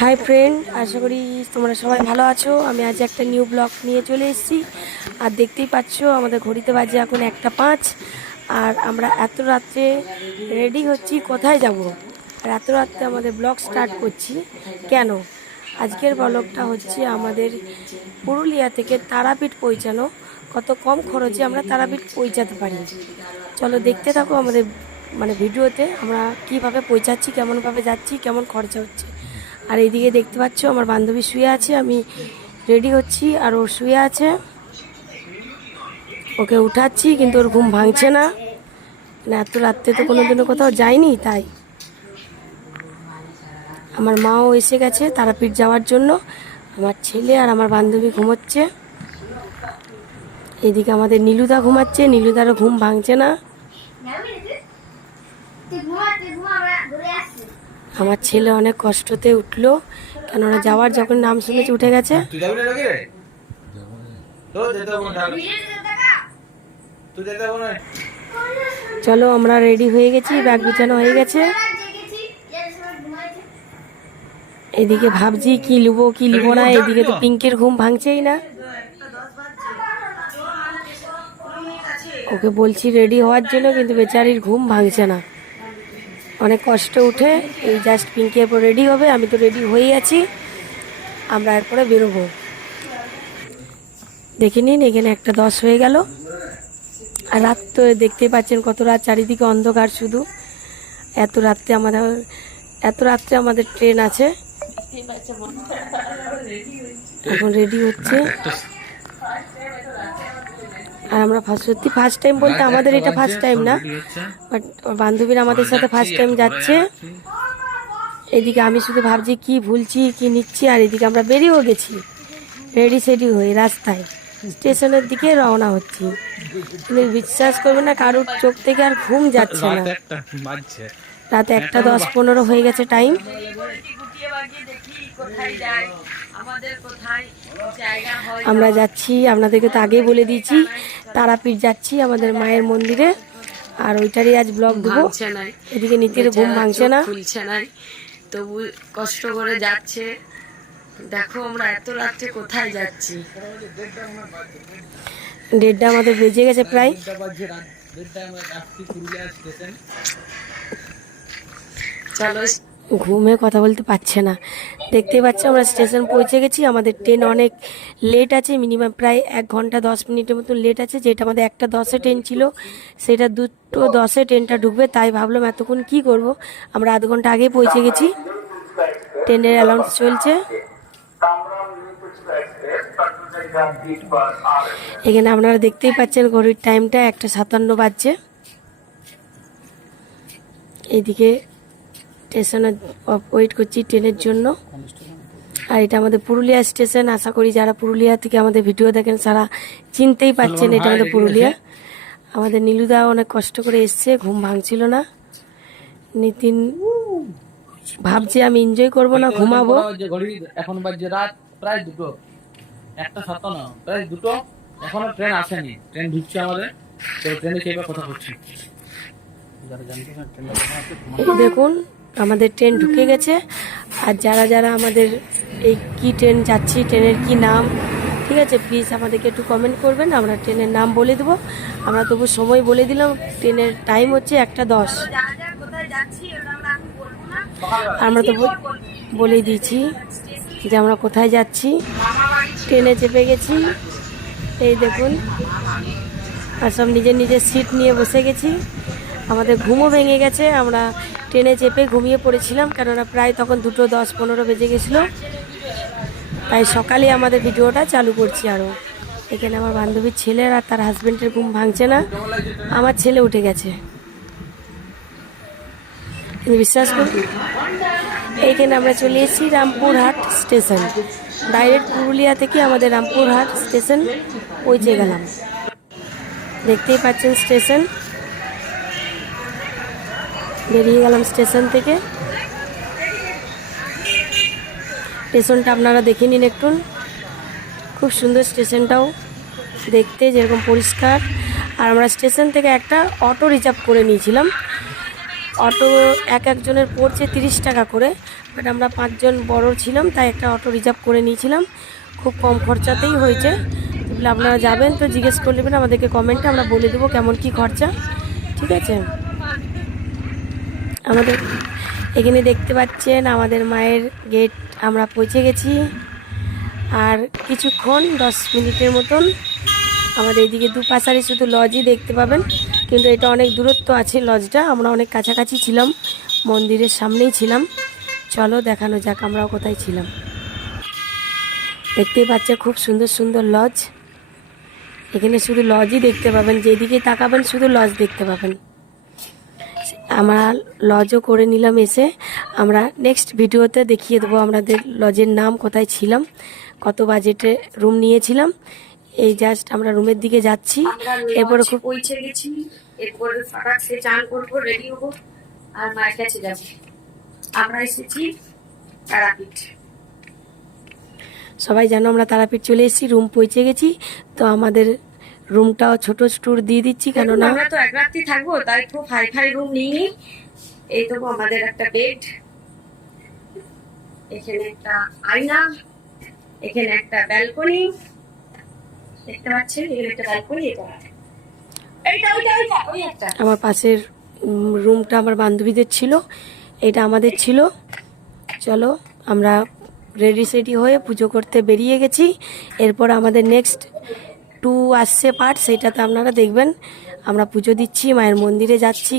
Hi friend, আশা করি তোমরা সবাই ভালো আছো। আমি আজ একটা নিউ ব্লগ নিয়ে চলে এসেছি। আর দেখতেই পাচ্ছ আমাদের ঘড়িতে বাজে এখন 1:05। আর আমরা এত রাত্রে রেডি হচ্ছি, কোথায় যাব। আর এত রাত্রে আমাদের ব্লগ স্টার্ট করছি কেন? আজকের ব্লগটা হচ্ছে আমাদের পুরুলিয়া থেকে তারাপীঠ পৌঁছানো, কত কম খরচে আমরা তারাপীঠ পৌঁছাতে পারি। চলো দেখতে থাকো আমাদের ভিডিওতে আমরা কিভাবে পৌঁছাচ্ছি, কেমনভাবে যাচ্ছি, কেমন খরচা হচ্ছে। আর এইদিকে দেখতে পাচ্ছ আমার বান্ধবী শুয়ে আছে, আমি রেডি হচ্ছি আর ও শুয়ে আছে। ওকে উঠাচ্ছি কিন্তু ওর ঘুম ভাঙছে না। এত রাত্রে তো কোনোদিনও কোথাও যায়নি, তাই আমার মাও এসে গেছে তারাপীঠ যাওয়ার জন্য। আমার ছেলে আর আমার বান্ধবী ঘুমোচ্ছে। এদিকে আমাদের নীলুদা ঘুমাচ্ছে, নীলুদারও ঘুম ভাঙছে না। আমার ছেলে অনেক কষ্টতে উঠলো, কেননা যাওয়ার যখন নাম শুনেছে উঠে গেছে। চলো আমরা রেডি হয়ে গেছি, ব্যাগ বিছানো হয়ে গেছে। এদিকে ভাবছি কি লিবো কি লিবো না। এদিকে তো পিঙ্কির ঘুম ভাঙছেই না। ওকে বলছি রেডি হওয়ার জন্য, কিন্তু বেচারির ঘুম ভাঙছে না। অনেক কষ্ট উঠে এই জাস্ট পিঙ্কি এরপর রেডি হবে। আমি তো রেডি হয়েই আছি, আমরা এরপরে বেরোবো। দেখে নিন এখানে 1:10 হয়ে গেল। আর রাত তো দেখতেই পাচ্ছেন কত রাত, চারিদিকে অন্ধকার শুধু। এত রাত্রে আমাদের ট্রেন আছে। এখন রেডি হচ্ছে। আর আমরা সত্যি ফার্স্ট টাইম বলতে আমাদের এটা ফার্স্ট টাইম না, বাট বান্ধবীরা আমাদের সাথে ফার্স্ট টাইম যাচ্ছে। এদিকে আমি শুধু ভাবছি কি ভুলছি কি নিচ্ছি। আর এদিকে আমরা বেরিয়েও গেছি রেডি সেডি হয়ে, রাস্তায় স্টেশনের দিকে রওনা হচ্ছি। কিন্তু বিশ্বাস করবে না, কারোর চোখ থেকে আর ঘুম যাচ্ছে না। রাত 1:10-15 হয়ে গেছে টাইম। আমরা যাচ্ছি, আপনাদেরকে তো আগেই বলে দিয়েছি, তারাপীঠ যাচ্ছি আমাদের মায়ের মন্দিরে। আর ওইটারই আজ ব্লগ দেবো। এদিকে নীতির ঘুম ভাঙছে না, তবু কষ্ট করে যাচ্ছে। দেখো আমরা এত রাত্রে কোথায় যাচ্ছি। 1:30 আমাদের বেজে গেছে প্রায়। চলো, ঘুমে কথা বলতে পারছে না। দেখতে পাচ্ছ আমরা স্টেশন পৌঁছে গেছি। আমাদের ট্রেন অনেক লেট আছে, মিনিমাম প্রায় 1 ঘন্টা 10 মিনিটের মতো লেট আছে। যেটা আমাদের 1:10-এ ট্রেন ছিল, সেটা 2:10-এ ট্রেনটা ঢুকবে। তাই ভাবলাম এতক্ষণ কি করব, আমরা আধ ঘন্টা আগে পৌঁছে গেছি। ট্রেনের অ্যালাউন্স চলছে। এখানে আপনারা দেখতেই পাচ্ছেন ঘড়ির টাইমটা 1:57 বাজছে। এইদিকে স্টেশনে ওয়েট করছি ট্রেনের জন্য। আর এটা আমাদের পুরুলিয়া স্টেশন। আশা করি যারা পুরুলিয়া থেকে আমাদের ভিডিও দেখেন তারা চিনতেই পাচ্ছেন এটা আমাদের পুরুলিয়া। আমাদের নীলুদা অনেক কষ্ট করে এসছে, ঘুম ভাঙছিল না। নিতিন ভাবছি আমি এনজয় করবো না ঘুমাবো। এখন বাজে রাত প্রায় 2, 1:57, প্রায় 2। এখনো ট্রেন আসেনি, ট্রেন ঢুকছে আমাদের। তো ট্রেনে চেপে কথা বলছি। দেখুন আমাদের ট্রেন ঢুকে গেছে। আর যারা যারা আমাদের এই কি ট্রেন যাচ্ছি, ট্রেনের কি নাম, ঠিক আছে, প্লিজ আমাদেরকে একটু কমেন্ট করবেন। আমরা ট্রেনের নাম বলে দেবো। আমরা তবু সময় বলে দিলাম, ট্রেনের টাইম হচ্ছে 1:10। আমরা তো বলেই দিয়েছি যে আমরা কোথায় যাচ্ছি। ট্রেনে চেপে গেছি, এই দেখুন। আর সব নিজের নিজের সিট নিয়ে বসে গেছি। আমাদের ঘুমও ভেঙে গেছে, আমরা ট্রেনে চেপে ঘুমিয়ে পড়েছিলাম, কেননা প্রায় তখন 2:10-15 বেজে গেছিলো। তাই সকালে আমাদের ভিডিওটা চালু করছি। আরও এখানে আমার বান্ধবীর ছেলের আর তার হাজব্যান্ডের ঘুম ভাঙছে না। আমার ছেলে উঠে গেছে, কিন্তু বিশ্বাস করুন এইখানে আমরা চলে এসেছি রামপুরহাট স্টেশন। ডাইরেক্ট পুরুলিয়া থেকে আমাদের রামপুরহাট স্টেশন পৌঁছে গেলাম। দেখতেই পাচ্ছেন স্টেশন। বেরিয়ে গেলাম স্টেশন থেকে। স্টেশনটা আপনারা দেখে নিন একটু, খুব সুন্দর স্টেশনটাও দেখতে, যেরকম পরিষ্কার। আর আমরা স্টেশন থেকে একটা অটো রিজার্ভ করে নিয়েছিলাম। অটো একজনের পড়ছে 30 টাকা করে, বাট আমরা 5 জন বড় ছিলাম, তাই একটা অটো রিজার্ভ করে নিয়েছিলাম। খুব কম খরচাতেই হয়েছে। তাহলে আপনারা যাবেন তো জিজ্ঞেস করে নেবেন আমাদেরকে কমেন্টে, আমরা বলে দেবো কেমন কি খরচা। ঠিক আছে, আমাদের এখানে দেখতে পাচ্ছেন আমাদের মায়ের গেট আমরা পৌঁছে গেছি। আর কিছুক্ষণ 10 মিনিটের মতন আমাদের এইদিকে দুপাশারে শুধু লজই দেখতে পাবেন, কিন্তু এটা অনেক দূরত্ব আছে লজটা। আমরা অনেক কাছাকাছি ছিলাম, মন্দিরের সামনেই ছিলাম। চলো দেখানো যাক আমরাও কোথায় ছিলাম। দেখতেই পাচ্ছেন খুব সুন্দর সুন্দর লজ। এখানে শুধু লজই দেখতে পাবেন, যেদিকে তাকাবেন শুধু লজ দেখতে পাবেন। আমরা লজও করে নিলাম এসে। আমরা নেক্সট ভিডিওতে দেখিয়ে দেবো আমাদের লজের নাম, কোথায় ছিলাম, কত বাজেটে রুম নিয়েছিলাম। এই জাস্ট আমরা রুমের দিকে যাচ্ছি। এরপরে খুব পৌঁছে গেছি। এরপরে ফাটাক সে চান করবো, রেডি হবো, আর মায়ের কাছে যাবো। আমরা এসেছি তারাপীঠ। সবাই জানো আমরা তারাপীঠ চলে এসেছি, রুম পৌঁছে গেছি। তো আমাদের রুমটাও ছোট ট্যুর দিয়ে দিচ্ছি, কেননা আমরা তো এক রাত্রি থাকবো, তাই খুব হাই ফাই রুম নিইনি। এই তো আমাদের একটা বেড, এখানে একটা আয়না, এখানে একটা ব্যালকনি দেখতে পাচ্ছেন। এখানে একটা ব্যালকনি, ওই একটা। আমার পাশের রুমটা আমার বান্ধবীদের ছিল, এটা আমাদের ছিল। চলো আমরা রেডি সেডি হয়ে পুজো করতে বেরিয়ে গেছি। এরপর আমাদের নেক্সট 2 আসছে পার্ট, সেটাতে আপনারা দেখবেন আমরা পুজো দিচ্ছি, মায়ের মন্দিরে যাচ্ছি।